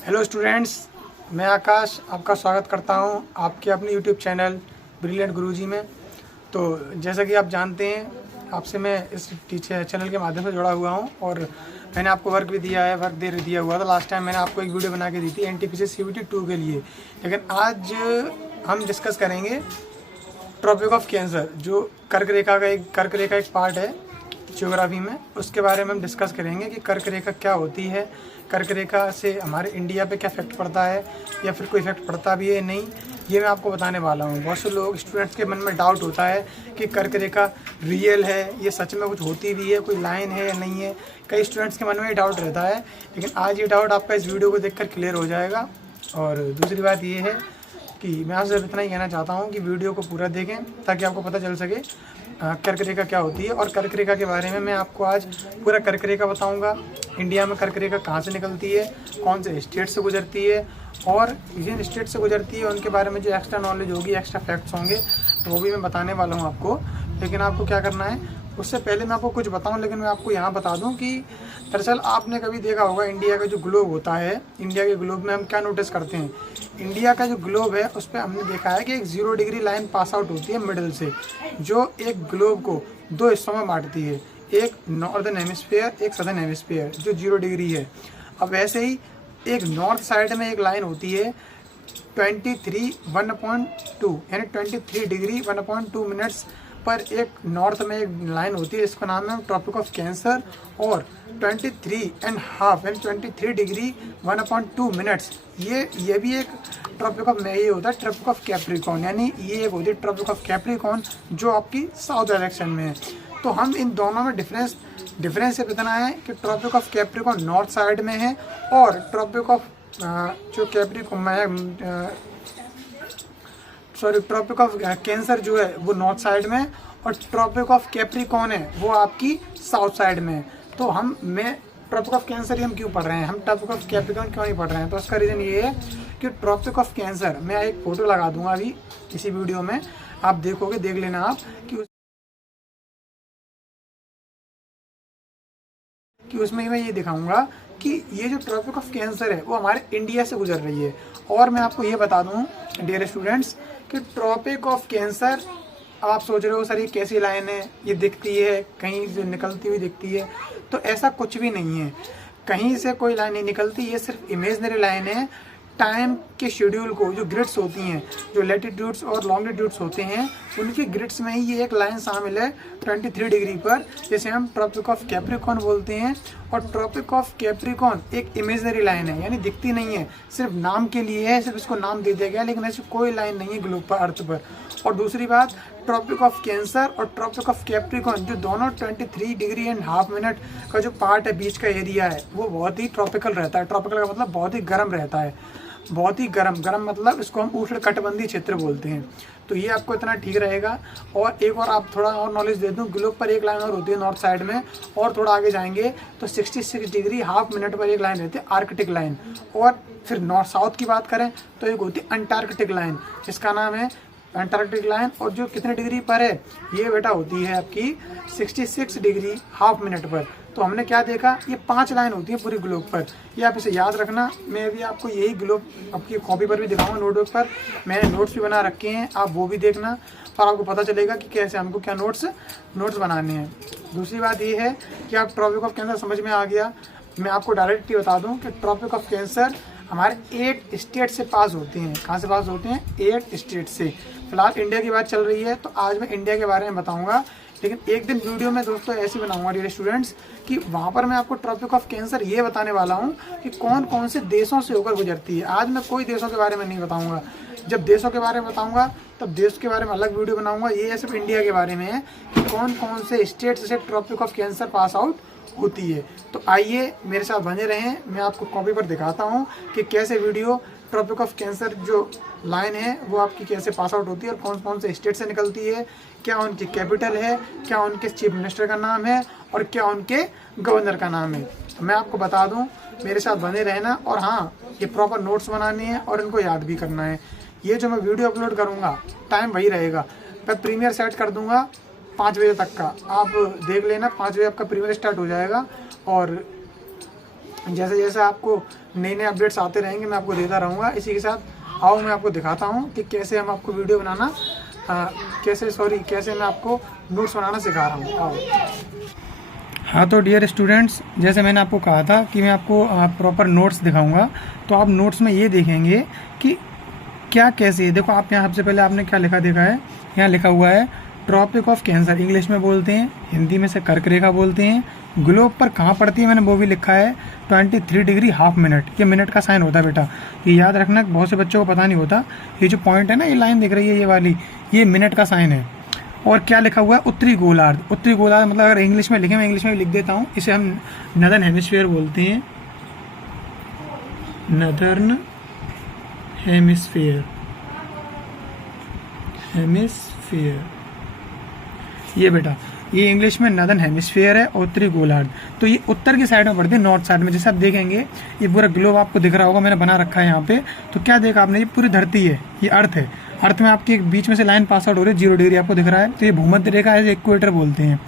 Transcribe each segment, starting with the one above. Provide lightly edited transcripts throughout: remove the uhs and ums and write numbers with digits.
Hello students, मैं आकाश आपका स्वागत करता हूं आपके अपने यूट्यूब चैनल ब्रिलियंट गुरुजी में। तो जैसा कि आप जानते हैं, आपसे मैं इस टीचर चैनल के माध्यम से जुड़ा हुआ हूं और मैंने आपको वर्क भी दिया है, दिया हुआ था। लास्ट टाइम मैंने आपको एक वीडियो बना के दी थी NTPC CBT 2 के लिए। लेकिन आज हम डिस्कस करेंगे ट्रॉपिक ऑफ कैंसर, जो कर्क रेखा एक पार्ट है ज्योग्राफी में। उसके बारे में हम डिस्कस करेंगे कि कर्क रेखा क्या होती है, कर्क रेखा से हमारे इंडिया पे क्या इफेक्ट पड़ता है या फिर कोई इफेक्ट पड़ता भी है नहीं, ये मैं आपको बताने वाला हूँ। बहुत से लोग स्टूडेंट्स के मन में डाउट होता है कि कर्क रेखा रियल है, ये सच में कुछ होती भी है, कोई लाइन है या नहीं है। कई स्टूडेंट्स के मन में ये डाउट रहता है, लेकिन आज ये डाउट आपका इस वीडियो को देखकर क्लियर हो जाएगा। और दूसरी बात ये है कि मैं आपसे इतना ही कहना चाहता हूँ कि वीडियो को पूरा देखें ताकि आपको पता चल सके कर्क रेखा क्या होती है। और कर्क रेखा के बारे में मैं आपको आज पूरा कर्क रेखा बताऊंगा। इंडिया में कर्क रेखा कहाँ से निकलती है, कौन से स्टेट से गुजरती है, और जिन स्टेट से गुजरती है उनके बारे में जो एक्स्ट्रा नॉलेज होगी, एक्स्ट्रा फैक्ट्स होंगे, तो वो भी मैं बताने वाला हूँ आपको। लेकिन आपको क्या करना है, उससे पहले मैं आपको कुछ बताऊं, लेकिन मैं आपको यहाँ बता दूं कि दरअसल आपने कभी देखा होगा इंडिया का जो ग्लोब होता है, इंडिया के ग्लोब में हम क्या नोटिस करते हैं। इंडिया का जो ग्लोब है उस पर हमने देखा है कि एक 0 डिग्री लाइन पास आउट होती है मिडिल से, जो एक ग्लोब को दो हिस्सों में बांटती है, एक नॉर्दर्न हेमिस्फीयर, एक सदर्न हेमिस्फीयर, जो 0 डिग्री है। अब वैसे ही एक नॉर्थ साइड में एक लाइन होती है 1.2 यानी 23 डिग्री 1.2 मिनट्स पर एक नॉर्थ में एक लाइन होती है, इसका नाम है ट्रॉपिक ऑफ कैंसर। और 23.5 यानी 23 डिग्री 1.2 मिनट्स ये भी एक ट्रॉपिक ऑफ ये होता है ट्रॉपिक ऑफ कैप्रिकॉर्न, यानी ये एक होती है ट्रॉपिक ऑफ कैप्रिकॉर्न जो आपकी साउथ डायरेक्शन में है। तो हम इन दोनों में डिफरेंस ये बताना है कि tropic of capricorn north side में है और ट्रॉपिक ऑफ जो कैप्रिकॉर्न ट्रॉपिक ऑफ कैंसर जो है वो नॉर्थ साइड में है और ट्रॉपिक ऑफ कैप्रिकॉर्न है वो आपकी साउथ साइड में है। तो मैं ट्रॉपिक ऑफ कैंसर ही हम क्यों पढ़ रहे हैं, हम ट्रॉपिक ऑफ कैप्रिकॉर्न क्यों नहीं पढ़ रहे हैं? तो उसका रीज़न ये है कि ट्रॉपिक ऑफ कैंसर, मैं एक फ़ोटो लगा दूंगा अभी इसी वीडियो में, आप देखोगे, देख लेना आप कि उसमें मैं ये दिखाऊंगा कि ये जो ट्रॉपिक ऑफ कैंसर है वो हमारे इंडिया से गुजर रही है। और मैं आपको ये बता दूं डियर स्टूडेंट्स कि ट्रॉपिक ऑफ कैंसर, आप सोच रहे हो सर ये कैसी लाइन है, ये दिखती है कहीं से निकलती हुई दिखती है, तो ऐसा कुछ भी नहीं है, कहीं से कोई लाइन नहीं निकलती, ये सिर्फ इमेजनरी लाइन है। टाइम के शेड्यूल को, जो ग्रिड्स होती हैं, जो लैटिट्यूड्स और लॉन्गिट्यूड्स होते हैं, उनकी ग्रिड्स में ही ये एक लाइन शामिल है 23 डिग्री पर, जैसे हम ट्रॉपिक ऑफ कैप्रिकॉर्न बोलते हैं। और ट्रॉपिक ऑफ कैप्रिकॉर्न एक इमेजनरी लाइन है, यानी दिखती नहीं है, सिर्फ नाम के लिए है, सिर्फ इसको नाम दे दिया गया, लेकिन ऐसी कोई लाइन नहीं है ग्लोब पर, अर्थ पर। और दूसरी बात, ट्रॉपिक ऑफ कैंसर और ट्रॉपिक ऑफ कैप्रिकॉर्न जो दोनों 23 डिग्री एंड हाफ मिनट का जो पार्ट है, बीच का एरिया है, वो बहुत ही ट्रॉपिकल रहता है। ट्रॉपिकल का मतलब बहुत ही गर्म रहता है, बहुत ही गर्म मतलब इसको हम उष्ण कटिबंधीय क्षेत्र बोलते हैं। तो ये आपको इतना ठीक रहेगा। और एक और आप थोड़ा और नॉलेज दे दूं, ग्लोब पर एक लाइन और होती है नॉर्थ साइड में, और थोड़ा आगे जाएंगे तो 66 डिग्री हाफ मिनट पर एक लाइन रहती है आर्कटिक लाइन। और फिर नॉर्थ साउथ की बात करें तो एक होती है अंटार्कटिक लाइन, जिसका नाम है अंटार्कटिक लाइन, और जो कितने डिग्री पर है, ये बेटा होती है आपकी 66 डिग्री हाफ मिनट पर। तो हमने क्या देखा, ये 5 लाइन होती है पूरी ग्लोब पर, ये आप इसे याद रखना। मैं भी आपको यही ग्लोब आपकी कॉपी पर भी दिखाऊंगा, नोटबुक पर मैंने नोट्स भी बना रखे हैं, आप वो भी देखना और आपको पता चलेगा कि कैसे हमको क्या नोट्स बनाने हैं। दूसरी बात ये है कि आप ट्रॉपिक ऑफ कैंसर समझ में आ गया। मैं आपको डायरेक्टली बता दूं कि ट्रॉपिक ऑफ कैंसर हमारे 8 स्टेट से पास होते हैं। कहाँ से पास होते हैं? 8 स्टेट से। फिलहाल इंडिया की बात चल रही है तो आज मैं इंडिया के बारे में बताऊंगा, लेकिन एक दिन वीडियो में दोस्तों ऐसी बनाऊंगा डियर स्टूडेंट्स कि वहाँ पर मैं आपको ट्रॉपिक ऑफ कैंसर ये बताने वाला हूँ कि कौन कौन से देशों से होकर गुजरती है। आज मैं कोई देशों के बारे में नहीं बताऊँगा, जब देशों के बारे में बताऊँगा तब देश के बारे में अलग वीडियो बनाऊँगा। ये सिर्फ इंडिया के बारे में है कि कौन कौन से स्टेट से tropic of cancer pass out होती है। तो आइए मेरे साथ बने रहें, मैं आपको कॉपी पर दिखाता हूँ कि कैसे वीडियो ट्रॉपिक ऑफ कैंसर जो लाइन है वो आपकी कैसे पास आउट होती है और कौन कौन से स्टेट से निकलती है, क्या उनकी कैपिटल है, क्या उनके चीफ मिनिस्टर का नाम है और क्या उनके गवर्नर का नाम है। तो मैं आपको बता दूं, मेरे साथ बने रहना। और हाँ, ये प्रॉपर नोट्स बनाने हैं और इनको याद भी करना है। ये जो मैं वीडियो अपलोड करूँगा टाइम वही रहेगा, मैं प्रीमियर सेट कर दूँगा 5 बजे तक का, आप देख लेना। 5 बजे आपका प्रीमियर स्टार्ट हो जाएगा और जैसे जैसे आपको नए नए अपडेट्स आते रहेंगे मैं आपको देता रहूँगा। इसी के साथ आओ मैं आपको दिखाता हूँ कि कैसे हम आपको वीडियो बनाना कैसे मैं आपको नोट्स बनाना सिखा रहा हूँ। आओ। हाँ तो डियर स्टूडेंट्स, जैसे मैंने आपको कहा था कि मैं आपको प्रॉपर नोट्स दिखाऊंगा, तो आप नोट्स में ये देखेंगे कि क्या कैसे है। देखो आप यहाँ सबसे पहले आपने क्या लिखा देखा है, यहाँ लिखा हुआ है ट्रॉपिक ऑफ कैंसर, इंग्लिश में बोलते हैं, हिंदी में से कर्क रेखा बोलते हैं। ग्लोब पर कहाँ पड़ती है मैंने वो भी लिखा है, 23 डिग्री हाफ मिनट, ये मिनट का साइन होता है बेटा, ये याद रखना, बहुत से बच्चों को पता नहीं होता। ये जो पॉइंट है ना, ये लाइन दिख रही है ये वाली, ये मिनट का साइन है। और क्या लिखा हुआ है, उत्तरी गोलार्ध। उत्तरी गोलार्ध मतलब अगर इंग्लिश में लिखे, मैं इंग्लिश में लिख देता हूँ, इसे हम नदर्न हेमिस्फीयर बोलते हैं, नदर्न हेमिस्फीयर, ये बेटा ये इंग्लिश में नदर्न हेमिस्फीयर है, उत्तरी गोलार्ध। तो ये उत्तर की साइड में पड़ती है, नॉर्थ साइड में। जैसे आप देखेंगे ये पूरा ग्लोब आपको दिख रहा होगा, मैंने बना रखा है यहाँ पे। तो क्या देखा आपने, ये पूरी धरती है, ये अर्थ है। अर्थ में आपकी एक बीच में से लाइन पास आउट हो रही है, 0 डिग्री आपको दिख रहा है, तो ये भूमध्य रेखा है, इक्वेटर बोलते हैं।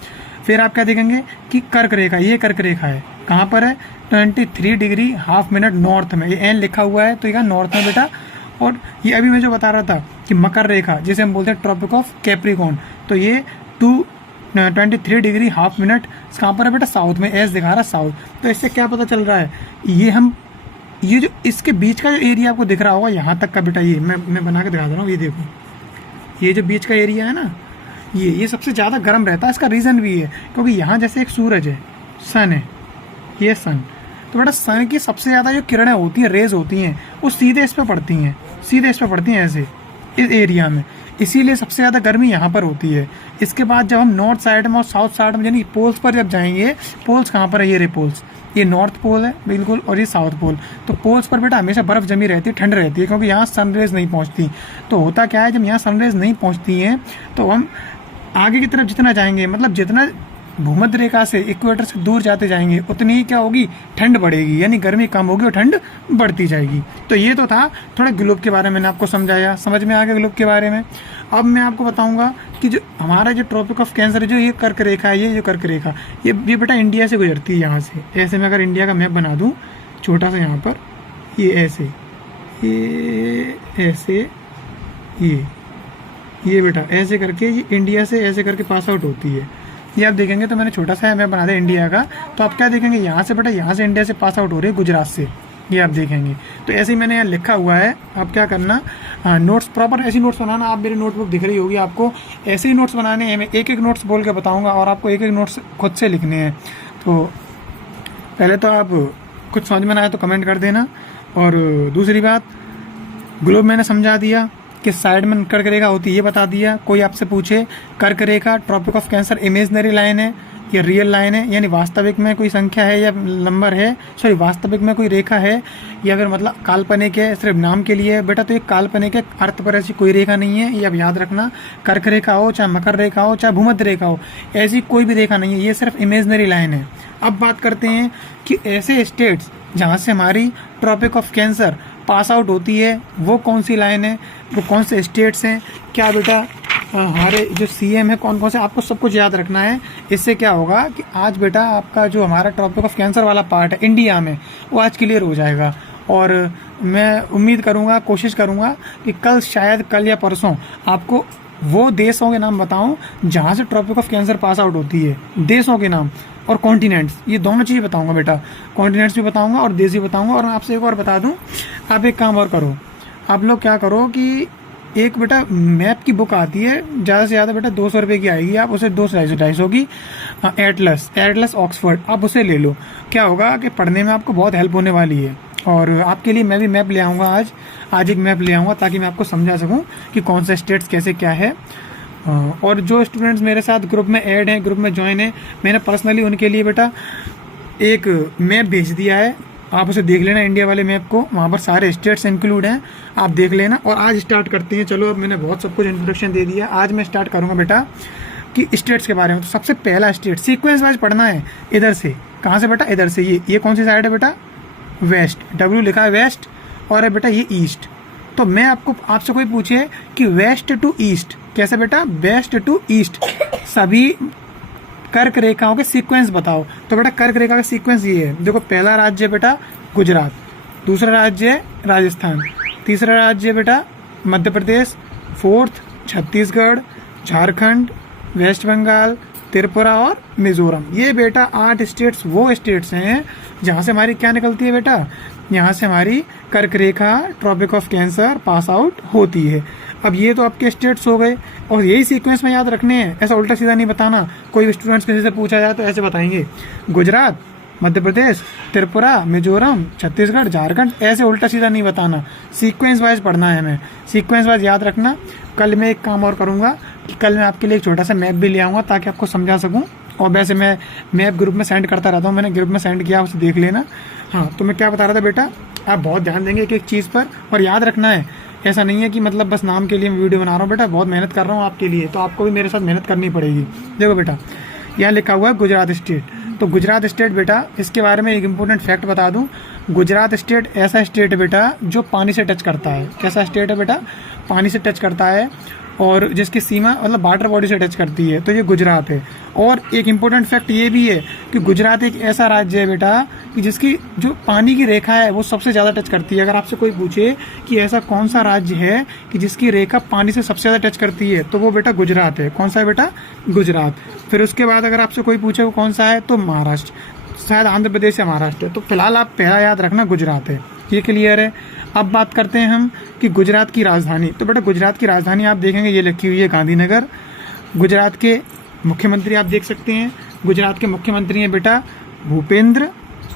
फिर आप क्या देखेंगे कि कर्क रेखा, ये कर्क रेखा है, कहाँ पर है, 23 डिग्री हाफ मिनट नॉर्थ में, ये एन लिखा हुआ है, तो ये नॉर्थ में बेटा। और ये अभी मैं जो बता रहा था कि मकर रेखा, जिसे हम बोलते हैं ट्रॉपिक ऑफ कैप्रिकॉर्न, तो ये 23 डिग्री हाफ मिनट कहाँ पर है बेटा, साउथ में, एस दिखा रहा है साउथ। तो इससे क्या पता चल रहा है, ये जो इसके बीच का जो एरिया आपको दिख रहा होगा यहाँ तक का बेटा, ये मैं बना के दिखा दे रहा हूँ, ये देखो, ये जो बीच का एरिया है ना, ये सबसे ज़्यादा गर्म रहता है। इसका रीज़न भी है क्योंकि यहाँ जैसे एक सूरज है, सन है, ये सन, तो बेटा सन की सबसे ज़्यादा जो किरणें होती हैं, रेज होती हैं, वो सीधे इस पर पड़ती हैं, ऐसे इस एरिया में, इसीलिए सबसे ज़्यादा गर्मी यहाँ पर होती है। इसके बाद जब हम नॉर्थ साइड में और साउथ साइड में, यानी पोल्स पर जब जाएंगे, पोल्स कहाँ पर है, ये रे पोल्स, ये नॉर्थ पोल है बिल्कुल, और ये साउथ पोल। तो पोल्स पर बेटा हमेशा बर्फ़ जमी रहती है, ठंड रहती है, क्योंकि यहाँ सनरेज नहीं पहुँचती। तो होता क्या है, जब यहाँ सनरेज नहीं पहुँचती हैं तो हम आगे की तरफ जितना जाएंगे, मतलब जितना भूमध्य रेखा से, इक्वेटर से दूर जाते जाएंगे, उतनी ही क्या होगी, ठंड बढ़ेगी, यानी गर्मी कम होगी और ठंड बढ़ती जाएगी। तो ये तो था थोड़ा ग्लोब के बारे में, मैंने आपको समझाया, समझ में आ गया ग्लोब के बारे में। अब मैं आपको बताऊंगा कि जो हमारा जो ट्रॉपिक ऑफ कैंसर है, जो ये कर्क रेखा है, ये जो कर्क रेखा, ये बेटा इंडिया से गुजरती है यहाँ से। ऐसे मैं अगर इंडिया का मैप बना दूँ छोटा सा यहाँ पर, ये ऐसे, ये ऐसे, ये बेटा ऐसे करके, ये इंडिया से ऐसे करके पास आउट होती है। ये आप देखेंगे, तो मैंने छोटा सा मैप बना दिया इंडिया का। तो आप क्या देखेंगे, यहाँ से बेटा, यहाँ से इंडिया से पास आउट हो रही है, गुजरात से, ये आप देखेंगे। तो ऐसे ही मैंने यहाँ लिखा हुआ है। आप क्या करना, नोट्स प्रॉपर ऐसी नोट्स बनाना। आप मेरी नोटबुक दिख रही होगी आपको, ऐसे ही नोट्स बनाने हैं। मैं एक एक नोट्स बोल के बताऊँगा और आपको एक एक नोट्स खुद से लिखने हैं। तो पहले तो आप कुछ समझ में ना आए तो कमेंट कर देना। और दूसरी बात, ग्लोब मैंने समझा दिया, किस साइड में कर्क रेखा होती है ये बता दिया। कोई आपसे पूछे कर्क रेखा, tropic of cancer imaginary line है या रियल लाइन है, यानी वास्तविक में कोई संख्या है या नंबर है, सॉरी वास्तविक में कोई रेखा है, या फिर मतलब काल्पनिक है, सिर्फ नाम के लिए है बेटा। तो ये काल्पनिक है, अर्थ पर ऐसी कोई रेखा नहीं है, ये आप याद रखना। कर्क रेखा हो, चाहे मकर रेखा हो, चाहे भूमध्य रेखा हो, ऐसी कोई भी रेखा नहीं है, ये सिर्फ इमेजिनरी लाइन है। अब बात करते हैं कि ऐसे स्टेट्स जहाँ से हमारी tropic of cancer pass out होती है, वो कौन सी लाइन है, वो कौन से स्टेट्स हैं, क्या बेटा हमारे जो सीएम है कौन कौन से, आपको सब कुछ याद रखना है। इससे क्या होगा कि आज बेटा आपका जो हमारा ट्रॉपिक ऑफ कैंसर वाला पार्ट है इंडिया में, वो आज क्लियर हो जाएगा। और मैं उम्मीद करूँगा, कोशिश करूँगा कि शायद कल या परसों आपको वो देशों के नाम बताऊँ जहाँ से tropic of cancer pass out होती है, देशों के नाम और कॉन्टिनेंट्स, ये दोनों चीज़ें बताऊंगा बेटा। कॉन्टिनेंट्स भी बताऊंगा और देश भी बताऊंगा। और मैं आपसे एक और बता दूं, आप एक काम और करो, आप लोग क्या करो कि एक बेटा मैप की बुक आती है, ज़्यादा से ज़्यादा बेटा 200 रुपये की आएगी, आप उसे 200-250 की, एटलस ऑक्सफोर्ड, आप उसे ले लो। क्या होगा कि पढ़ने में आपको बहुत हेल्प होने वाली है। और आपके लिए मैं भी मैप ले आऊँगा, आज एक मैप ले आऊँगा ताकि मैं आपको समझा सकूँ कि कौन सा स्टेट्स कैसे क्या है। और जो स्टूडेंट्स मेरे साथ ग्रुप में ऐड हैं, ग्रुप में ज्वाइन है, मैंने पर्सनली उनके लिए बेटा एक मैप भेज दिया है, आप उसे देख लेना, इंडिया वाले मैप को, वहाँ पर सारे स्टेट्स इंक्लूड हैं, आप देख लेना। और आज स्टार्ट करते हैं। चलो अब मैंने बहुत सब कुछ इंट्रोडक्शन दे दिया, आज मैं स्टार्ट करूँगा बेटा कि स्टेट्स के बारे में। तो सबसे पहला स्टेट सीक्वेंस वाइज पढ़ना है, इधर से, कहाँ से बेटा, इधर से। ये कौन सी साइड है बेटा, वेस्ट, डब्ल्यू लिखा है वेस्ट, और है बेटा ये ईस्ट। तो मैं आपसे कोई पूछे कि वेस्ट टू ईस्ट कैसे बेटा, वेस्ट टू ईस्ट, सभी कर्क रेखाओं के सीक्वेंस बताओ। तो बेटा कर्क रेखा का सीक्वेंस ये है, देखो पहला राज्य है बेटा गुजरात, दूसरा राज्य है राजस्थान, तीसरा राज्य है बेटा मध्य प्रदेश, फोर्थ छत्तीसगढ़, झारखंड, वेस्ट बंगाल, त्रिपुरा और मिजोरम। ये बेटा 8 स्टेट्स वो स्टेट्स हैं जहाँ से हमारी क्या निकलती है बेटा, यहाँ से हमारी कर्क रेखा tropic of cancer pass out होती है। अब ये तो आपके स्टेट्स हो गए और यही सीक्वेंस में याद रखने हैं, ऐसा उल्टा सीधा नहीं बताना। कोई स्टूडेंट्स किसी से पूछा जाए तो ऐसे बताएंगे गुजरात, मध्य प्रदेश, त्रिपुरा, मिजोरम, छत्तीसगढ़, झारखंड, ऐसे उल्टा सीधा नहीं बताना, सीक्वेंस वाइज पढ़ना है हमें, सीक्वेंस वाइज याद रखना। कल मैं एक काम और करूँगा कि कल मैं आपके लिए एक छोटा सा मैप भी ले आऊँगा ताकि आपको समझा सकूँ। और वैसे मैं मैप ग्रुप में सेंड करता रहता हूँ, मैंने ग्रुप में सेंड किया, उसे देख लेना। हाँ, तो मैं क्या बता रहा था बेटा, आप बहुत ध्यान देंगे एक एक चीज़ पर और याद रखना है। ऐसा नहीं है कि मतलब बस नाम के लिए मैं वीडियो बना रहा हूँ बेटा, बहुत मेहनत कर रहा हूँ आपके लिए, तो आपको भी मेरे साथ मेहनत करनी पड़ेगी। देखो बेटा यहाँ लिखा हुआ है गुजरात स्टेट, तो गुजरात स्टेट बेटा इसके बारे में एक इम्पोर्टेंट फैक्ट बता दूं। गुजरात स्टेट ऐसा स्टेट है बेटा जो पानी से टच करता है। कैसा स्टेट है बेटा, पानी से टच करता है और जिसकी सीमा मतलब वाटर बॉडी से टच करती है, तो ये गुजरात है। और एक इम्पोर्टेंट फैक्ट ये भी है कि गुजरात एक ऐसा राज्य है बेटा कि जिसकी जो पानी की रेखा है वो सबसे ज़्यादा टच करती है। अगर आपसे कोई पूछे कि ऐसा कौन सा राज्य है कि जिसकी रेखा पानी से सबसे ज़्यादा टच करती है, तो वो बेटा गुजरात है। कौन सा है बेटा, गुजरात। फिर उसके बाद अगर आपसे कोई पूछे वो कौन सा है, तो महाराष्ट्र, शायद आंध्र प्रदेश या महाराष्ट्र है। तो फिलहाल आप पहला याद रखना गुजरात है, ये क्लियर है। अब बात करते हैं हम कि गुजरात की राजधानी। तो बेटा गुजरात की राजधानी आप देखेंगे ये लिखी हुई है गांधीनगर। गुजरात के मुख्यमंत्री आप देख सकते हैं, गुजरात के मुख्यमंत्री हैं बेटा भूपेंद्र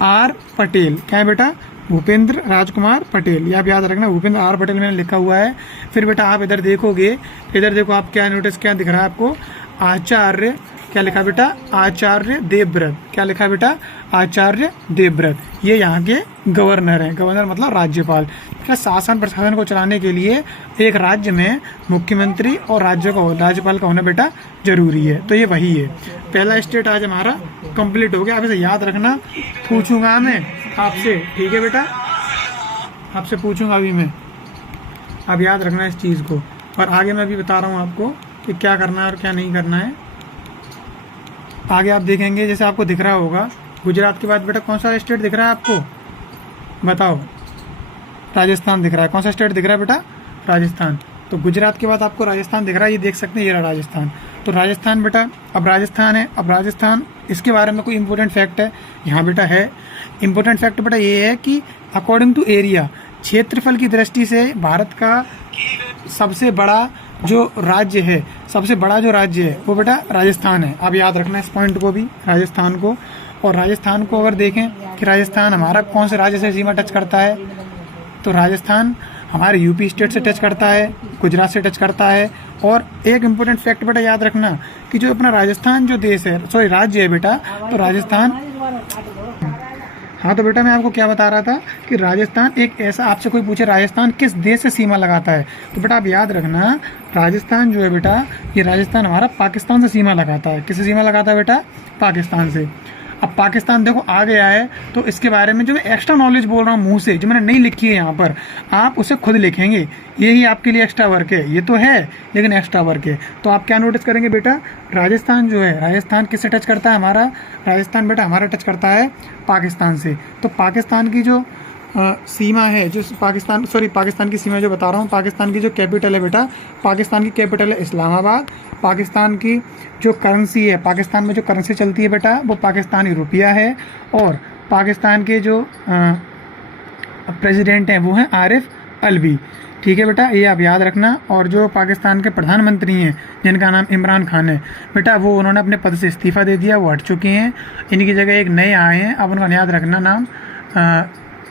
आर पटेल। क्या है बेटा, भूपेंद्र राजकुमार पटेल, ये आप याद रखना, भूपेंद्र आर पटेल मैंने लिखा हुआ है। फिर बेटा आप इधर देखोगे, इधर देखो आप क्या नोटिस क्या दिख रहा है आपको, आचार्य, क्या लिखा बेटा, आचार्य देवव्रत। क्या लिखा बेटा, आचार्य देवव्रत। ये यहाँ के गवर्नर हैं, गवर्नर मतलब राज्यपाल। शासन प्रशासन को चलाने के लिए एक राज्य में मुख्यमंत्री और राज्यपाल का होना बेटा जरूरी है, तो ये वही है। पहला स्टेट आज हमारा कंप्लीट हो गया। अब इसे याद रखना, पूछूंगा मैं आपसे, ठीक है बेटा, आपसे पूछूंगा अभी मैं, अब याद रखना इस चीज़ को। और आगे मैं भी बता रहा हूँ आपको कि क्या करना है और क्या नहीं करना है। आगे आप देखेंगे जैसे आपको दिख रहा होगा, गुजरात के बाद बेटा कौन सा स्टेट दिख रहा है आपको, बताओ, राजस्थान दिख रहा है। कौन सा स्टेट दिख रहा है बेटा, राजस्थान। तो गुजरात के बाद आपको राजस्थान दिख रहा है, ये देख सकते हैं, ये रहा राजस्थान। तो राजस्थान बेटा, अब राजस्थान है, अब राजस्थान इसके बारे में कोई इंपॉर्टेंट फैक्ट है यहाँ बेटा है। इंपॉर्टेंट फैक्ट बेटा ये है कि अकॉर्डिंग टू एरिया, क्षेत्रफल की दृष्टि से भारत का सबसे बड़ा जो राज्य है, सबसे बड़ा जो राज्य है वो बेटा राजस्थान है। अब याद रखना इस पॉइंट को भी, राजस्थान को। और राजस्थान को अगर देखें कि राजस्थान हमारा कौन से राज्य से सीमा टच करता है, तो राजस्थान हमारे यूपी स्टेट से टच करता है, गुजरात से टच करता है। और एक इम्पोर्टेंट फैक्ट बेटा याद रखना कि जो अपना राजस्थान जो देश है, सॉरी राज्य है बेटा, तो राजस्थान, हाँ तो बेटा मैं आपको क्या बता रहा था कि राजस्थान एक ऐसा, आपसे कोई पूछे राजस्थान किस देश से सीमा लगाता है, तो बेटा आप याद रखना राजस्थान जो है बेटा, ये राजस्थान हमारा पाकिस्तान से सीमा लगाता है। किससे सीमा लगाता है बेटा, पाकिस्तान से। अब पाकिस्तान देखो आ गया है, तो इसके बारे में जो मैं एक्स्ट्रा नॉलेज बोल रहा हूँ मुंह से, जो मैंने नहीं लिखी है यहाँ पर, आप उसे खुद लिखेंगे, यही आपके लिए एक्स्ट्रा वर्क है। ये तो है लेकिन एक्स्ट्रा वर्क है। तो आप क्या नोटिस करेंगे बेटा, राजस्थान जो है, राजस्थान किससे टच करता है हमारा, राजस्थान बेटा हमारा टच करता है पाकिस्तान से। तो पाकिस्तान की जो सीमा है, जो पाकिस्तान की सीमा जो बता रहा हूँ, पाकिस्तान की जो कैपिटल है बेटा, पाकिस्तान की कैपिटल है इस्लामाबाद। पाकिस्तान की जो करेंसी है, पाकिस्तान में जो करेंसी चलती है बेटा, वो पाकिस्तानी रुपया है। और पाकिस्तान के जो प्रेसिडेंट हैं वो हैं आरिफ अलवी, ठीक है बेटा, ये आप याद रखना। और जो पाकिस्तान के प्रधानमंत्री हैं जिनका नाम इमरान खान है बेटा, वो उन्होंने अपने पद से इस्तीफ़ा दे दिया, वो हट चुके हैं। इनकी जगह एक नए आए हैं, अब उनका याद रखना नाम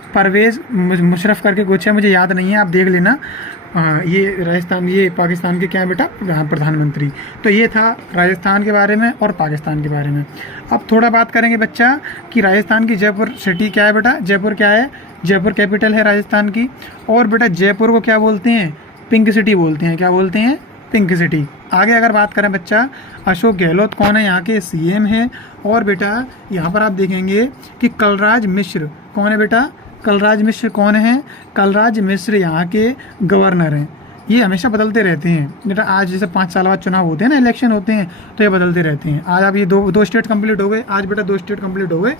परवेज़ मुशर्रफ करके कुछ है, मुझे याद नहीं है, आप देख लेना। ये राजस्थान, ये पाकिस्तान के क्या है बेटा, प्रधानमंत्री। तो ये था राजस्थान के बारे में और पाकिस्तान के बारे में। अब थोड़ा बात करेंगे बच्चा कि राजस्थान की जयपुर सिटी क्या है बेटा, जयपुर क्या है, जयपुर कैपिटल है राजस्थान की। और बेटा जयपुर को क्या बोलते हैं, पिंक सिटी बोलते हैं। क्या बोलते हैं, पिंक सिटी। आगे अगर बात करें बच्चा, अशोक गहलोत कौन है, यहाँ के सीएम हैं। और बेटा यहाँ पर आप देखेंगे कि कलराज मिश्र कौन है बेटा, कलराज मिश्र कौन है, कलराज मिश्र यहाँ के गवर्नर हैं। ये हमेशा बदलते रहते हैं बेटा। आज जैसे 5 साल बाद चुनाव होते हैं ना, इलेक्शन होते हैं, तो ये बदलते रहते हैं। आज आप ये दो स्टेट कंप्लीट हो गए, आज बेटा 2 स्टेट कंप्लीट हो गए,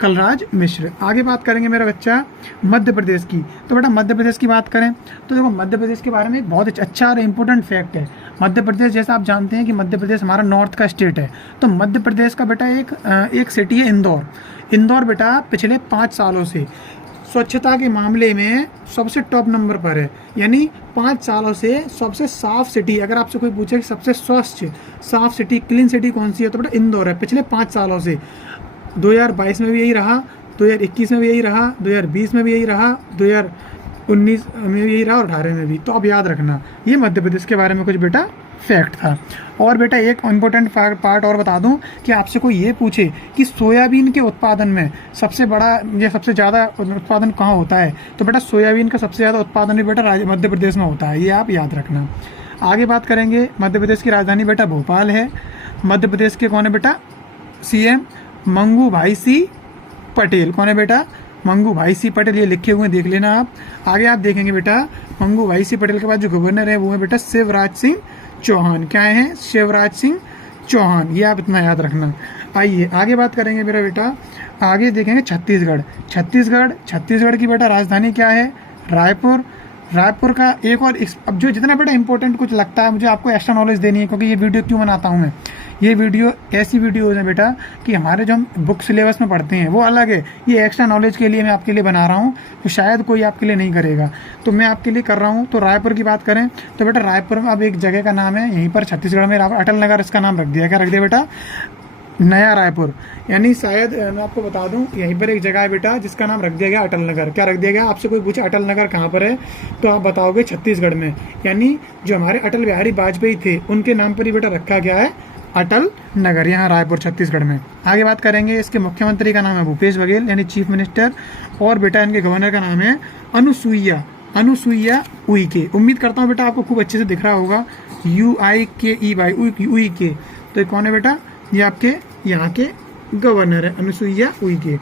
कलराज मिश्र। आगे बात करेंगे मेरा बच्चा मध्य प्रदेश की। तो बेटा मध्य प्रदेश की बात करें तो देखो मध्य प्रदेश के बारे में एक बहुत अच्छा और इम्पोर्टेंट फैक्ट है। मध्य प्रदेश, जैसा आप जानते हैं कि मध्य प्रदेश हमारा नॉर्थ का स्टेट है, तो मध्य प्रदेश का बेटा एक सिटी है इंदौर। इंदौर बेटा पिछले 5 सालों से स्वच्छता के मामले में सबसे टॉप नंबर पर है, यानी 5 सालों से सबसे साफ सिटी। अगर आपसे कोई पूछे कि सबसे स्वच्छ साफ सिटी, क्लीन सिटी कौन सी है, तो बेटा इंदौर है पिछले 5 सालों से। 2022 में भी यही रहा, 2021 में भी यही रहा, 2020 में भी यही रहा, 2019 में भी यही रहा और 18 में भी। तो अब याद रखना, ये मध्य प्रदेश के बारे में कुछ बेटा फैक्ट था। और बेटा एक इम्पोर्टेंट पार्ट और बता दूं कि आपसे कोई ये पूछे कि सोयाबीन के उत्पादन में सबसे बड़ा या सबसे ज़्यादा उत्पादन कहाँ होता है, तो बेटा सोयाबीन का सबसे ज़्यादा उत्पादन भी बेटा मध्य प्रदेश में होता है, ये आप याद रखना। आगे बात करेंगे, मध्य प्रदेश की राजधानी बेटा भोपाल है। मध्य प्रदेश के कौन है बेटा CM? मंगू भाई सी पटेल। कौन है बेटा? मंगू भाई सी पटेल, ये लिखे हुए देख लेना आप। आगे आप देखेंगे बेटा मंगू भाई सी पटेल के बाद जो गवर्नर है वो है बेटा शिवराज सिंह चौहान। क्या है? शिवराज सिंह चौहान, ये आप इतना याद रखना। आइए आगे बात करेंगे मेरा बेटा, आगे देखेंगे छत्तीसगढ़। छत्तीसगढ़ की बेटा राजधानी क्या है? रायपुर। रायपुर का एक और अब जो जितना बेटा इंपॉर्टेंट कुछ लगता है मुझे आपको एक्स्ट्रा नॉलेज देनी है, क्योंकि ये वीडियो क्यों बनाता हूँ मैं, ये वीडियो ऐसी वीडियोज़ है बेटा कि हमारे जो हम बुक सिलेबस में पढ़ते हैं वो अलग है, ये एक्स्ट्रा नॉलेज के लिए मैं आपके लिए बना रहा हूँ, तो शायद कोई आपके लिए नहीं करेगा, तो मैं आपके लिए कर रहा हूँ। तो रायपुर की बात करें तो बेटा रायपुर में अब एक जगह का नाम है, यहीं पर छत्तीसगढ़ में अटल नगर इसका नाम रख दिया। क्या रख दिया बेटा? नया रायपुर। यानी शायद मैं आपको बता दूं यहीं पर एक जगह है बेटा जिसका नाम रख दिया गया अटल नगर। क्या रख दिया गया? आपसे कोई पूछे अटल नगर कहाँ पर है तो आप बताओगे छत्तीसगढ़ में, यानी जो हमारे अटल बिहारी वाजपेयी थे उनके नाम पर ही बेटा रखा गया है अटल नगर, यहाँ रायपुर छत्तीसगढ़ में। आगे बात करेंगे, इसके मुख्यमंत्री का नाम है भूपेश बघेल यानी चीफ मिनिस्टर, और बेटा इनके गवर्नर का नाम है अनुसुईया उइके। उम्मीद करता हूँ बेटा आपको खूब अच्छे से दिख रहा होगा, UIKEY उइके। तो ये कौन है बेटा? ये आपके यहाँ के गवर्नर है अनुसुईया उइके।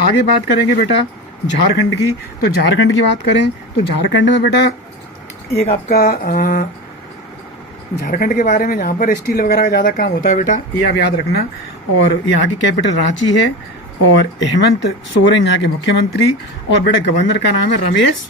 आगे बात करेंगे बेटा झारखंड की। तो झारखंड की बात करें तो झारखंड में बेटा एक आपका झारखंड के बारे में यहाँ पर स्टील वगैरह का ज़्यादा काम होता है बेटा, ये आप याद रखना। और यहाँ की कैपिटल रांची है, और हेमंत सोरेन यहाँ के मुख्यमंत्री, और बेटा गवर्नर का नाम है रमेश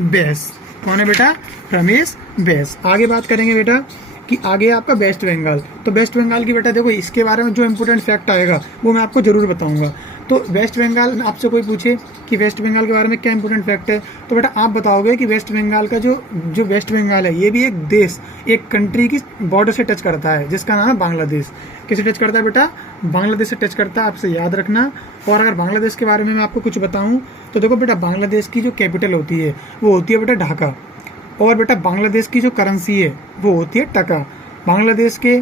बैस। कौन है बेटा? रमेश बैस। आगे बात करेंगे बेटा कि आगे आपका वेस्ट बंगाल। तो वेस्ट बंगाल की बेटा देखो इसके बारे में जो इंपॉर्टेंट फैक्ट आएगा वो मैं आपको जरूर बताऊंगा। तो वेस्ट बंगाल, आपसे कोई पूछे कि वेस्ट बंगाल के बारे में क्या इंपॉर्टेंट फैक्ट है, तो बेटा आप बताओगे कि वेस्ट बंगाल का जो वेस्ट बंगाल है ये भी एक देश, एक कंट्री की बॉर्डर से टच करता है जिसका नाम है बांग्लादेश। किसे टच करता है बेटा? बांग्लादेश से टच करता है, आपसे याद रखना। और अगर बांग्लादेश के बारे में मैं आपको कुछ बताऊँ तो देखो बेटा बांग्लादेश की जो कैपिटल होती है वो होती है बेटा ढाका, और बेटा बांग्लादेश की जो करेंसी है वो होती है टका। बांग्लादेश के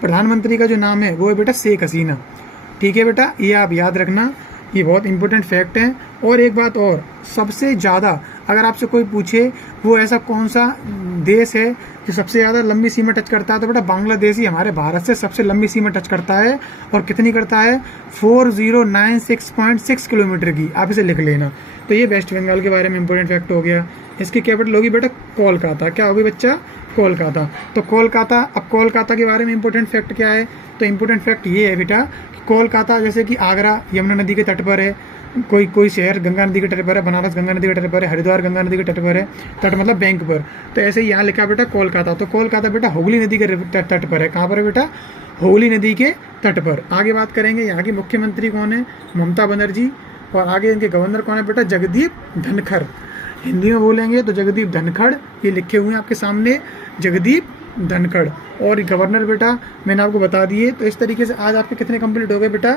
प्रधानमंत्री का जो नाम है वो है बेटा शेख हसीना। ठीक है बेटा, ये आप याद रखना, ये बहुत इंपॉर्टेंट फैक्ट है। और एक बात और, सबसे ज़्यादा अगर आपसे कोई पूछे वो ऐसा कौन सा देश है जो सबसे ज़्यादा लंबी सीमा टच करता है, तो बेटा बांग्लादेश ही हमारे भारत से सबसे लंबी सीमा टच करता है। और कितनी करता है? 4096.6 किलोमीटर की। आप इसे लिख लेना। तो ये वेस्ट बंगाल के बारे में इंपॉर्टेंट फैक्ट हो गया। इसकी कैपिटल होगी बेटा कोलकाता। क्या होगी बच्चा? कोलकाता। तो कोलकाता, अब कोलकाता के बारे में इंपॉर्टेंट फैक्ट क्या है? तो इंपॉर्टेंट फैक्ट ये है बेटा कि कोलकाता जैसे कि आगरा यमुना नदी के तट पर है, कोई शहर गंगा नदी के तट पर है, बनारस गंगा नदी के तट पर है, हरिद्वार गंगा नदी के तट पर है, तट मतलब बैंक पर। तो ऐसे ही यहाँ लिखा बेटा कोलकाता। तो कोलकाता बेटा हुगली नदी के तट पर है। कहाँ पर है बेटा? हुगली नदी के तट पर। आगे बात करेंगे यहाँ की मुख्यमंत्री कौन है? ममता बनर्जी। और आगे इनके गवर्नर कौन है बेटा? जगदीप धनखड़। हिंदी में बोलेंगे तो जगदीप धनखड़, ये लिखे हुए हैं आपके सामने, जगदीप धनखड़। और गवर्नर बेटा मैंने आपको बता दिए। तो इस तरीके से आज आपके कितने कंप्लीट हो गए बेटा?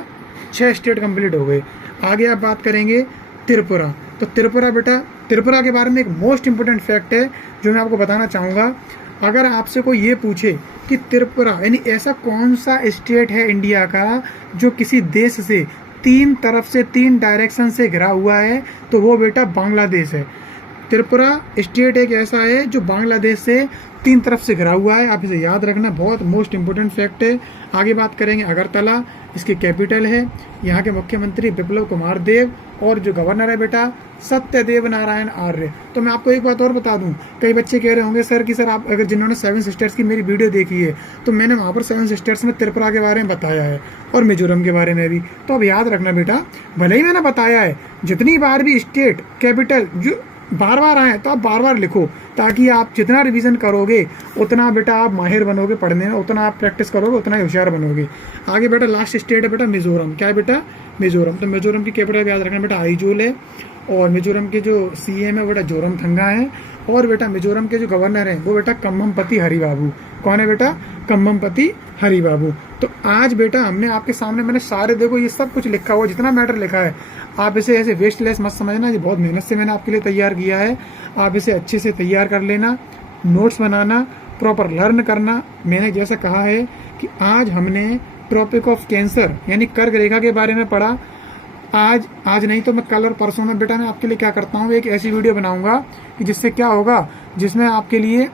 6 स्टेट कंप्लीट हो गए। आगे आप बात करेंगे त्रिपुरा। तो त्रिपुरा बेटा, त्रिपुरा के बारे में एक मोस्ट इंपॉर्टेंट फैक्ट है जो मैं आपको बताना चाहूँगा। अगर आपसे कोई ये पूछे कि त्रिपुरा यानी ऐसा कौन सा स्टेट है इंडिया का जो किसी देश से 3 तरफ से 3 डायरेक्शन से घिरा हुआ है, तो वो बेटा बांग्लादेश है। त्रिपुरा स्टेट एक ऐसा है जो बांग्लादेश से 3 तरफ से घिरा हुआ है, आप इसे याद रखना, बहुत मोस्ट इंपोर्टेंट फैक्ट है। आगे बात करेंगे अगरतला, इसकी कैपिटल है। यहाँ के मुख्यमंत्री बिप्लब कुमार देव और जो गवर्नर है बेटा सत्यदेव नारायण आर्य। तो मैं आपको एक बात और बता दूं, कई बच्चे कह रहे होंगे सर कि सर आप अगर जिन्होंने 7 सिस्टर्स की मेरी वीडियो देखी है तो मैंने वहाँ पर 7 सिस्टर्स में त्रिपुरा के बारे में बताया है और मिजोरम के बारे में भी। तो अब याद रखना बेटा, भले ही मैंने बताया है, जितनी बार भी स्टेट कैपिटल जो बार बार आए तो आप बार बार लिखो, ताकि आप जितना रिवीजन करोगे उतना बेटा आप माहिर बनोगे पढ़ने में, उतना आप प्रैक्टिस करोगे उतना ही होशियार बनोगे। आगे बेटा लास्ट स्टेट है बेटा मिजोरम। क्या है बेटा? मिजोरम। तो मिजोरम की कैपिटल याद रखना बेटा आइजोल है, और मिजोरम के जो सीएम है बेटा जोरमथंगा है, और बेटा मिजोरम के जो गवर्नर हैं वो बेटा कम्ममपति हरिबाबू। कौन है बेटा? कम्ममपति हरिबाबू। तो आज बेटा हमने आपके सामने, मैंने सारे, देखो ये सब कुछ लिखा हुआ, जितना मैटर लिखा है आप इसे ऐसे वेस्टलेस मत समझना, ये बहुत मेहनत से मैंने आपके लिए तैयार किया है। आप इसे अच्छे से तैयार कर लेना, नोट्स बनाना, प्रॉपर लर्न करना। मैंने जैसा कहा है कि आज हमने ट्रॉपिक ऑफ कैंसर यानी कर्क रेखा के बारे में पढ़ा। आज नहीं तो मैं कल और परसों में बेटा मैं आपके लिए क्या करता हूँ, एक ऐसी वीडियो बनाऊंगा कि जिससे क्या होगा, जिसमें आपके लिए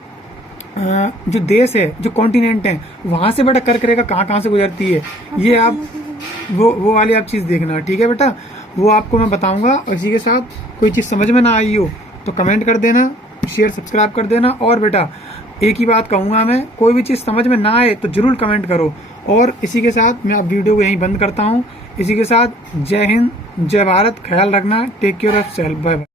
जो देश है, जो कॉन्टिनेंट है, वहां से बेटा कर्क रेखा कहाँ से गुजरती है, ये आप वो वाली आप चीज देखना, ठीक है बेटा? वो आपको मैं बताऊंगा। और इसी के साथ कोई चीज समझ में ना आई हो तो कमेंट कर देना, शेयर सब्सक्राइब कर देना। और बेटा एक ही बात कहूंगा मैं, कोई भी चीज समझ में ना आए तो जरूर कमेंट करो। और इसी के साथ मैं आप वीडियो को यहीं बंद करता हूँ। इसी के साथ जय हिंद, जय भारत, ख्याल रखना, take care of self, bye bye.